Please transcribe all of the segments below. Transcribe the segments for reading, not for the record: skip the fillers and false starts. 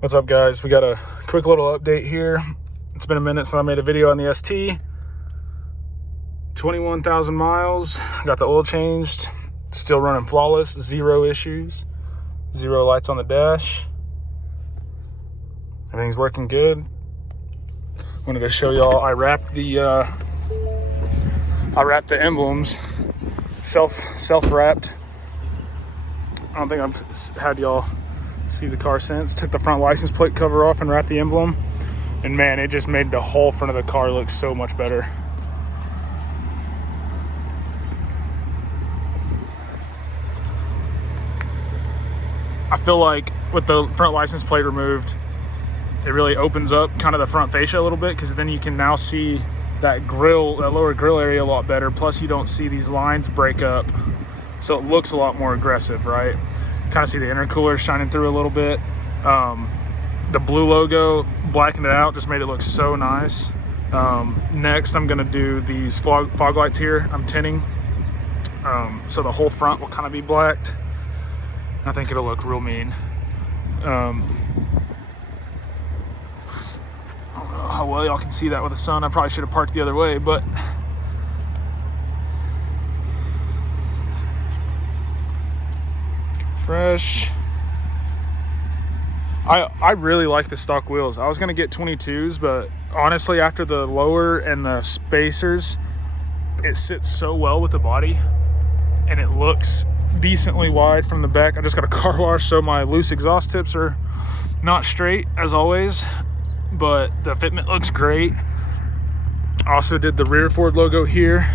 What's up, guys? We got a quick little update here. It's been a minute since I made a video on the ST. 21,000 miles. Got the oil changed. Still running flawless. Zero issues. Zero lights on the dash. Everything's working good. Wanted to show y'all. I wrapped the emblems. Self-wrapped. I don't think I've had y'all see the car since. Took the front license plate cover off and wrapped the emblem, and man, it just made the whole front of the car look so much better. I feel like with the front license plate removed, it really opens up kind of the front fascia a little bit, because then you can now see that grill, that lower grill area a lot better. Plus you don't see these lines break up, so it looks a lot more aggressive, right? Kind of see the intercooler shining through a little bit. The blue logo blackened it out, just made it look so nice. Next, I'm gonna do these fog lights here. I'm tinting, so the whole front will kind of be blacked. I think it'll look real mean. I don't know how well y'all can see that with the sun. I probably should have parked the other way, but fresh. I really like the stock wheels. I was gonna get 22s, but honestly, after the lower and the spacers, it sits so well with the body, and it looks decently wide from the back. I just got a car wash, so my loose exhaust tips are not straight as always, but the fitment looks great. I also did the rear Ford logo here,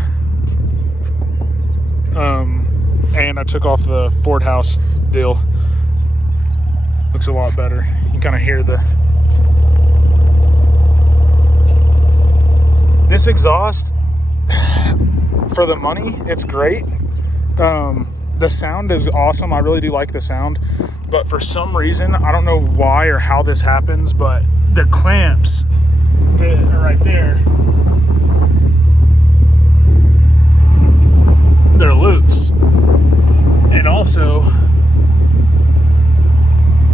and I took off the Ford House deal. Looks a lot better. You can kind of hear this exhaust. For the money, it's great. The sound is awesome. I really do like the sound, but for some reason, I don't know why or how this happens, but the clamps that are right there, they're loose, and also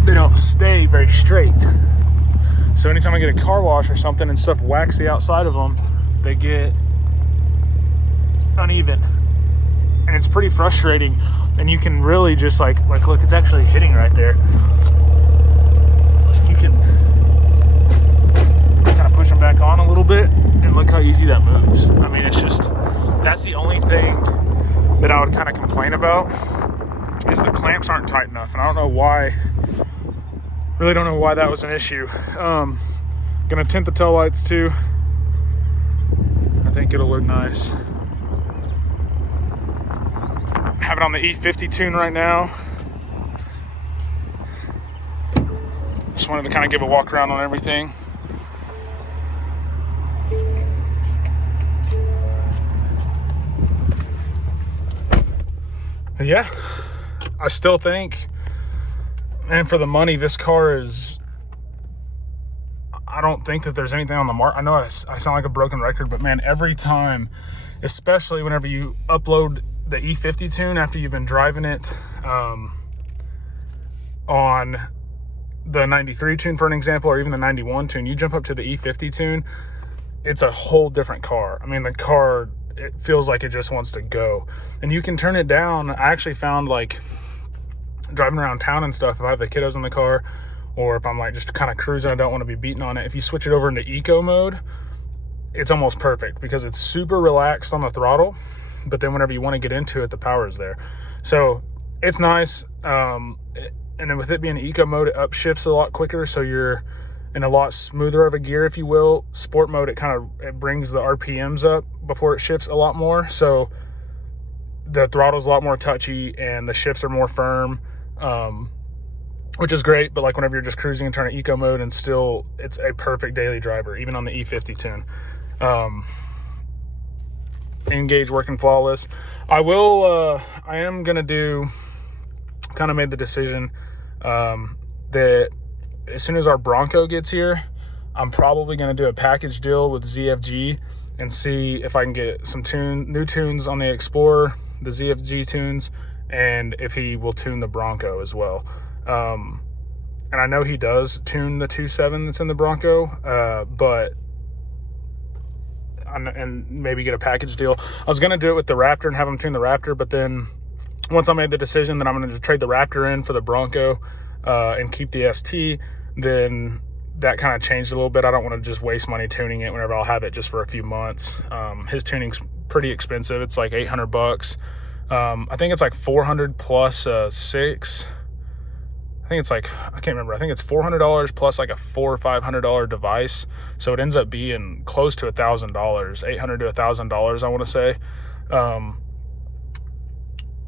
they don't stay very straight. So anytime I get a car wash or something and stuff whacks the outside of them, they get uneven, and it's pretty frustrating. And you can really just like look, it's actually hitting right there. You can kind of push them back on a little bit, and look how easy that moves. I mean, it's just, that's the only thing that I would kind of complain about, is the clamps aren't tight enough, and I don't know why. Really don't know why that was an issue. Gonna tint the tail lights too. I think it'll look nice. Have it on the E50 tune right now. Just wanted to kind of give a walk around on everything. But yeah, I still think, and for the money, this car is, I don't think that there's anything on the market. I know I sound like a broken record, but man, every time, especially whenever you upload the E50 tune after you've been driving it on the 93 tune, for an example, or even the 91 tune, you jump up to the E50 tune, it's a whole different car. I mean, the car, it feels like it just wants to go. And you can turn it down. I actually found, like, driving around town and stuff, if I have the kiddos in the car, or if I'm like just kind of cruising, I don't want to be beating on it, if you switch it over into eco mode, it's almost perfect, because it's super relaxed on the throttle, but then whenever you want to get into it, the power is there. So it's nice. And then with it being eco mode, it upshifts a lot quicker, so you're in a lot smoother of a gear, if you will. Sport mode, it brings the RPMs up before it shifts a lot more, so the throttle's a lot more touchy and the shifts are more firm, which is great. But like whenever you're just cruising and turning eco mode, and still, it's a perfect daily driver, even on the E50 tune. Engage working flawless. I am gonna do, kind of made the decision that as soon as our Bronco gets here, I'm probably gonna do a package deal with ZFG and see if I can get some new tunes on the Explorer, the ZFG tunes, and if he will tune the Bronco as well. and I know he does tune the 2.7 that's in the Bronco, but and maybe get a package deal. I was going to do it with the Raptor and have him tune the Raptor, but then once I made the decision that I'm going to trade the Raptor in for the Bronco and keep the ST, then that kind of changed a little bit. I don't want to just waste money tuning it whenever I'll have it just for a few months. His tuning's pretty expensive. It's like $800. I think it's like 400 plus 6. I think it's like, I can't remember. I think it's $400 plus like a $400 or $500 device. So it ends up being close to $1,000, $800 to $1,000, I want to say.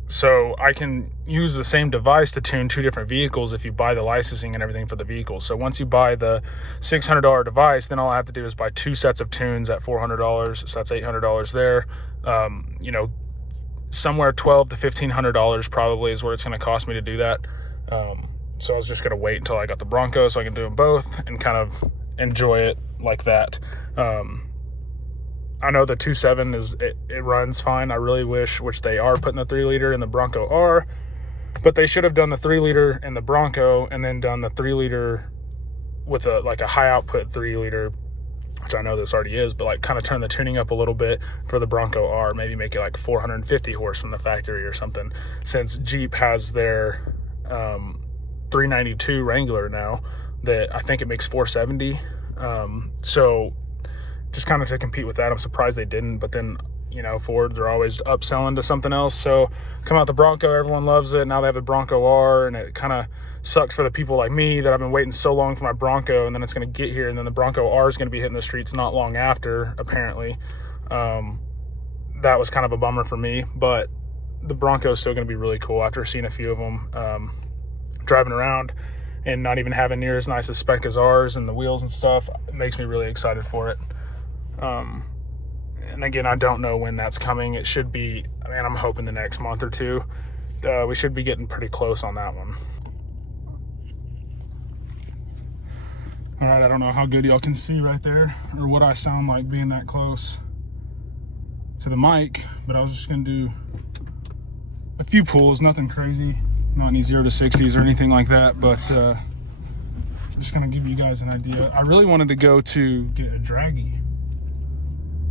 So I can use the same device to tune 2 different vehicles if you buy the licensing and everything for the vehicles. So once you buy the $600 device, then all I have to do is buy 2 sets of tunes at $400. So that's $800 there. Somewhere $1,200 to $1,500 probably is what it's going to cost me to do that. So I was just going to wait until I got the Bronco so I can do them both and kind of enjoy it like that. I know the 2.7 it runs fine. I really wish, which they are putting the 3 liter in the Bronco R, but they should have done the 3 liter in the Bronco and then done the 3 liter with a high output 3 liter, which I know this already is, but like kind of turn the tuning up a little bit for the Bronco R, maybe make it like 450 horse from the factory or something, since Jeep has their 392 Wrangler now that I think it makes 470. So just kind of to compete with that, I'm surprised they didn't. But then, Ford, they're always upselling to something else. So come out the Bronco, everyone loves it. Now they have the Bronco R, and it kind of sucks for the people like me that I've been waiting so long for my Bronco, and then it's going to get here, and then the Bronco R is going to be hitting the streets not long after, apparently. That was kind of a bummer for me, but the Bronco is still going to be really cool after seeing a few of them. Driving around and not even having near as nice a spec as ours and the wheels and stuff, it makes me really excited for it. And again, I don't know when that's coming. It should be, I'm hoping the next month or two. We should be getting pretty close on that one. All right, I don't know how good y'all can see right there or what I sound like being that close to the mic, but I was just gonna do a few pulls, nothing crazy. Not any 0 to 60s or anything like that, but just gonna give you guys an idea. I really wanted to go to get a draggy,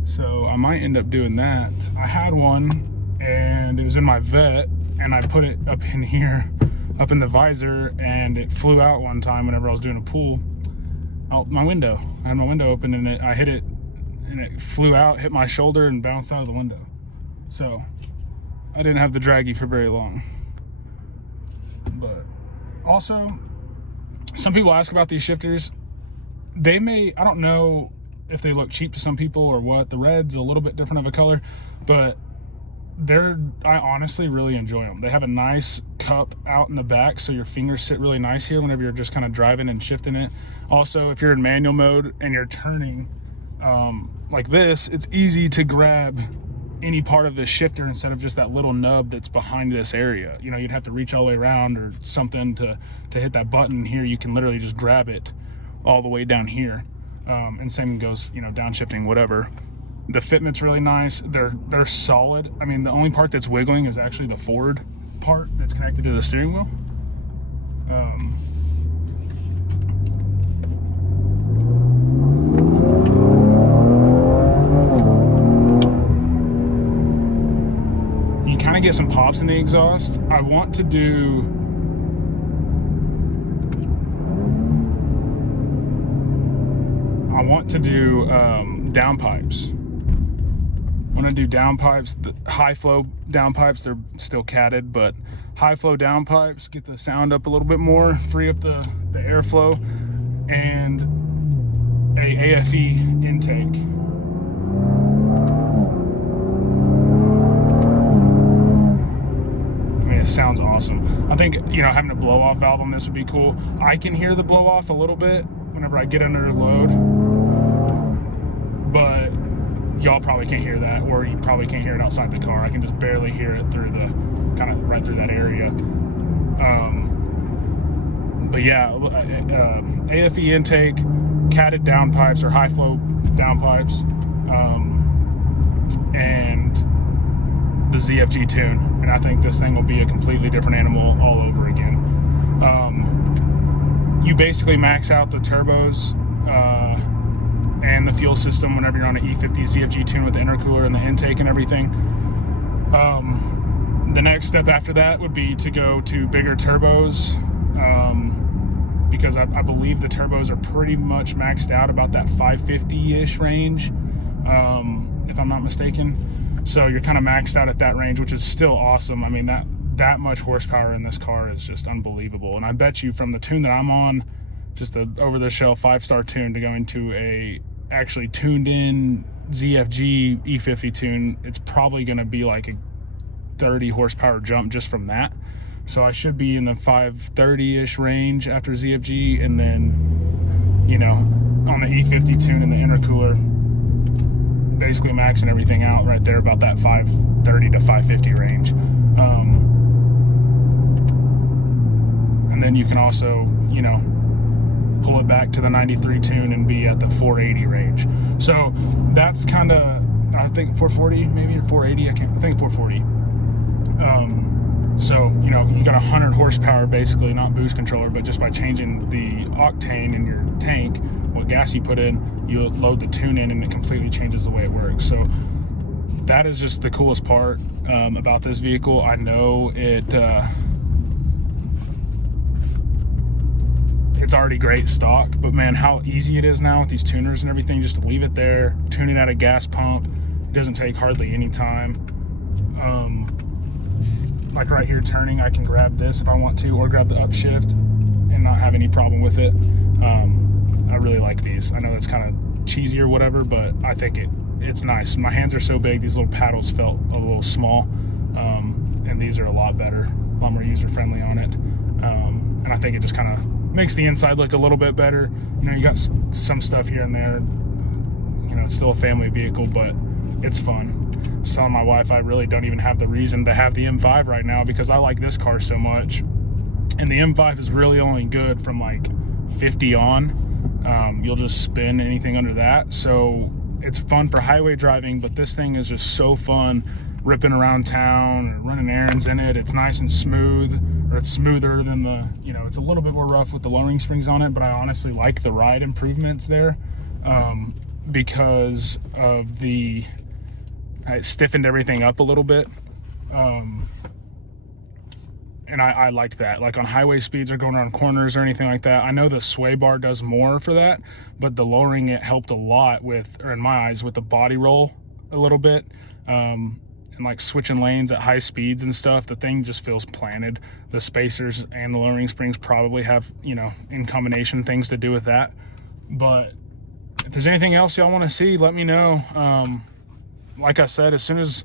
so I might end up doing that. I had one and it was in my vet, and I put it up in here, up in the visor, and it flew out one time whenever I was doing a pull out my window. I had my window open and I hit it and it flew out, hit my shoulder, and bounced out of the window. So I didn't have the draggy for very long. But also, some people ask about these shifters. They may, I don't know if they look cheap to some people or what. The red's a little bit different of a color, but I honestly really enjoy them. They have a nice cup out in the back, so your fingers sit really nice here whenever you're just kind of driving and shifting it. Also, if you're in manual mode and you're turning like this, it's easy to grab any part of the shifter instead of just that little nub that's behind this area. You'd have to reach all the way around or something to hit that button. Here you can literally just grab it all the way down here. And same goes, downshifting, whatever. The fitment's really nice. They're solid. The only part that's wiggling is actually the forward part that's connected to the steering wheel. You kind of get some pops in the exhaust. I want to do downpipes. I want to do downpipes, the high flow downpipes. They're still catted, but high flow downpipes, get the sound up a little bit more, free up the airflow, and a AFE intake. It sounds awesome. I think, having a blow off valve on this would be cool. I can hear the blow off a little bit whenever I get under load, but y'all probably can't hear that, or you probably can't hear it outside the car. I can just barely hear it through right through that area. But yeah, AFE intake, catted downpipes or high flow downpipes, and the ZFG tune. And I think this thing will be a completely different animal all over again. you basically max out the turbos and the fuel system whenever you're on an E50 ZFG tune with the intercooler and the intake and everything. The next step after that would be to go to bigger turbos, because I believe the turbos are pretty much maxed out about that 550-ish range, if I'm not mistaken. So you're kind of maxed out at that range, which is still awesome. I mean, that much horsepower in this car is just unbelievable. And I bet you from the tune that I'm on, just the over-the-shelf 5-star tune, to going to a actually tuned-in ZFG E50 tune, it's probably going to be like a 30 horsepower jump just from that. So I should be in the 530-ish range after ZFG, and then, you know, on the E50 tune and the intercooler, basically maxing everything out right there about that 530 to 550 range. And then you can also, you know, pull it back to the 93 tune and be at the 480 range. So that's kind of, I think 440 maybe, or 480, I think 440. So, you know, you got 100 horsepower basically, not boost controller, but just by changing the octane in your tank, what gas you put in, you load the tune in, and it completely changes the way it works. So that is just the coolest part about this vehicle. I know it's already great stock, but man, how easy it is now with these tuners and everything, just to leave it there, tune it at a gas pump. It doesn't take hardly any time. Like right here turning, I can grab this if I want to, or grab the upshift and not have any problem with it. I really like these. I know that's kind of cheesy or whatever, but I think it's nice. My hands are so big, these little paddles felt a little small, and these are a lot better, a lot more user-friendly on it. And I think it just kind of makes the inside look a little bit better. You know, you got some stuff here and there. You know, it's still a family vehicle, but it's fun. I was telling my wife I really don't even have the reason to have the M5 right now, because I like this car so much. And the M5 is really only good from like 50 on. You'll just spin anything under that. So it's fun for highway driving, but this thing is just so fun ripping around town or running errands in it. It's nice and smooth, or it's smoother than the, you know, it's a little bit more rough with the lowering springs on it, but I honestly like the ride improvements there, because of I stiffened everything up a little bit. And I liked that. Like on highway speeds or going around corners or anything like that, I know the sway bar does more for that, but the lowering it helped a lot with, or in my eyes, with the body roll a little bit. And like switching lanes at high speeds and stuff, the thing just feels planted. The spacers and the lowering springs probably have, you know, in combination, things to do with that. But if there's anything else y'all want to see, let me know. Like I said, as soon as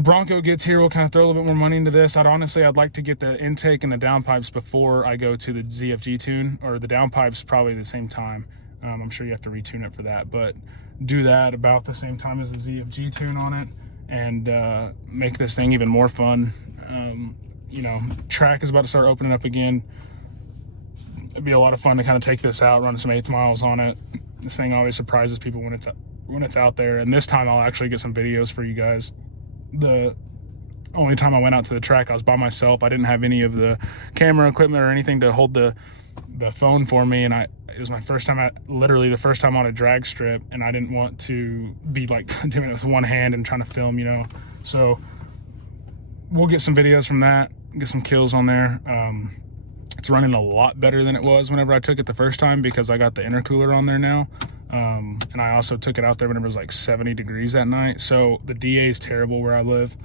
Bronco gets here, we'll kind of throw a little bit more money into this. I'd like to get the intake and the downpipes before I go to the ZFG tune, or the downpipes probably at the same time. I'm sure you have to retune it for that, but do that about the same time as the ZFG tune on it, and make this thing even more fun. You know, track is about to start opening up again. It'd be a lot of fun to kind of take this out, run some 8th miles on it. This thing always surprises people when it's out there, and this time I'll actually get some videos for you guys. The only time I went out to the track, I was by myself. I didn't have any of the camera equipment or anything to hold the phone for me, and it was my first time literally the first time on a drag strip, and I didn't want to be like doing it with one hand and trying to film, you know. So we'll get some videos from that, get some kills on there. It's running a lot better than it was whenever I took it the first time, because I got the intercooler on there now. And I also took it out there whenever it was like 70 degrees that night. So the DA is terrible where I live.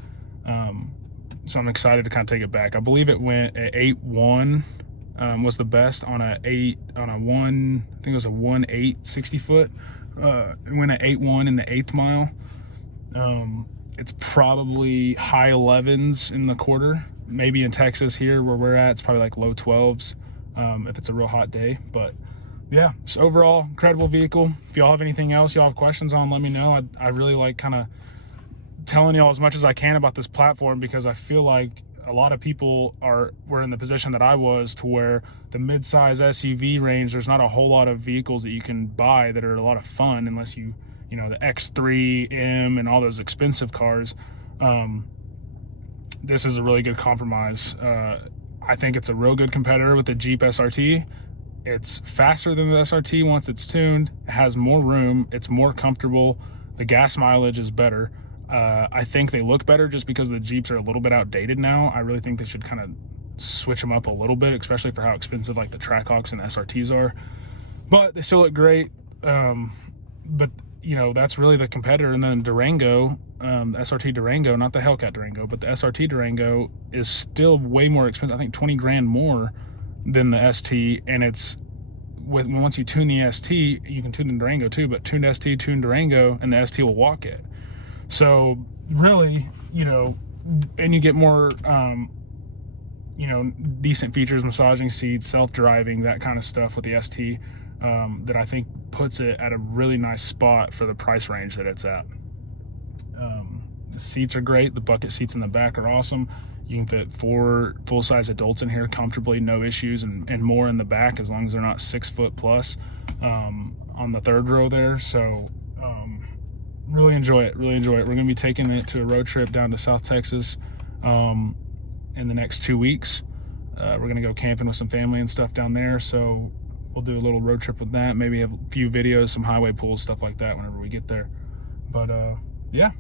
So I'm excited to kind of take it back. I believe it went at 8.1, was the best on I think it was a 1.8 60 foot. It went at 8.1 in the 8th mile. It's probably high 11s in the quarter. Maybe in Texas here where we're at, it's probably like low 12s if it's a real hot day. But yeah, so overall, incredible vehicle. If y'all have anything else y'all have questions on, let me know. I really like kind of telling y'all as much as I can about this platform, because I feel like a lot of people were in the position that I was, to where the mid-size SUV range, there's not a whole lot of vehicles that you can buy that are a lot of fun, unless you know, the X3M and all those expensive cars. This is a really good compromise. I think it's a real good competitor with the Jeep SRT. It's faster than the SRT once it's tuned. It has more room. It's more comfortable. The gas mileage is better. I think they look better just because the Jeeps are a little bit outdated now. I really think they should kind of switch them up a little bit, especially for how expensive like the Trackhawks and the SRTs are. But they still look great. But you know, that's really the competitor. And then Durango, the SRT Durango, not the Hellcat Durango, but the SRT Durango is still way more expensive. I think 20 grand more than the ST. And it's once you tune the ST, you can tune the Durango too, but tuned ST, tuned Durango, and the ST will walk it. So really, you know, and you get more, you know, decent features, massaging seats, self-driving, that kind of stuff with the ST, that I think puts it at a really nice spot for the price range that it's at. The seats are great. The bucket seats in the back are awesome. You can fit 4 full-size adults in here comfortably, no issues, and more in the back as long as they're not 6 foot plus on the third row there. So really enjoy it. We're going to be taking it to a road trip down to South Texas in the next 2 weeks. We're going to go camping with some family and stuff down there. So we'll do a little road trip with that. Maybe a few videos, some highway pulls, stuff like that whenever we get there. But yeah,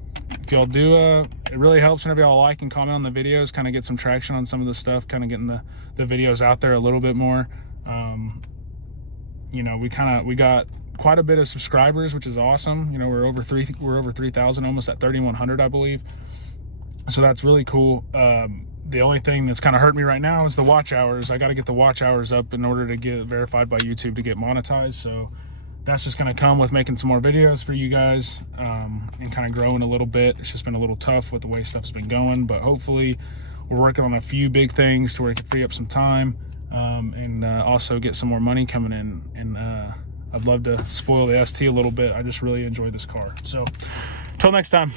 if y'all do, it really helps whenever y'all like and comment on the videos, kind of get some traction on some of the stuff, kind of getting the videos out there a little bit more. You know, we got quite a bit of subscribers, which is awesome. You know, we're over 3,000, almost at 3,100, I believe. So that's really cool. The only thing that's kind of hurt me right now is the watch hours. I got to get the watch hours up in order to get verified by YouTube to get monetized. So that's just going to come with making some more videos for you guys, and kind of growing a little bit. It's just been a little tough with the way stuff's been going, but hopefully we're working on a few big things to where it can free up some time, and also get some more money coming in. And I'd love to spoil the ST a little bit. I just really enjoy this car. So till next time.